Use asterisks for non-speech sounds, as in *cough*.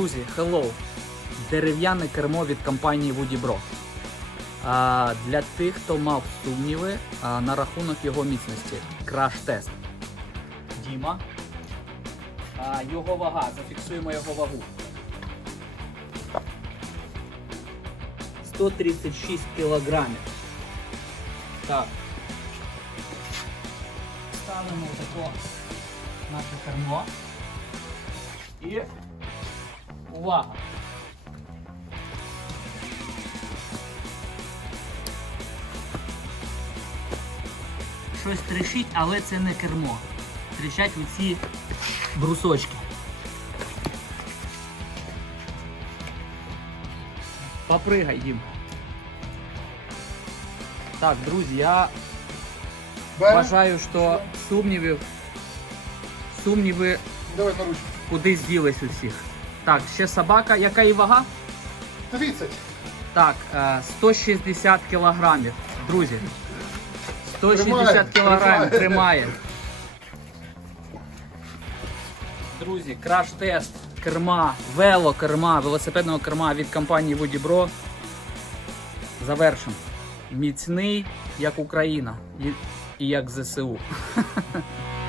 Друзі, hello! Дерев'яне кермо від компанії Woody Bro. А, для тих, хто мав сумніви а, на рахунок його міцності. Краш-тест. Діма. А, його вага. Зафіксуємо його вагу. 136 кілограмів. Так. Ставимо тако наше кермо. І увага! Щось трещить, але це не кермо. Трещать оці брусочки. Попригай, Дім. Так, друзі, я вважаю, що сумнівів. Сумніви Давай на ручку. кудись ділись усіх. Так, ще собака. Яка її вага? 30. Так, е, 160 кілограмів. Друзі. 160 Тримає, кілограмів тримає. тримає. Друзі, краш-тест керма, велокерма, велосипедного керма від компанії Woody Bro. Завершен. Міцний, як Україна, і, і як ЗСУ. *laughs*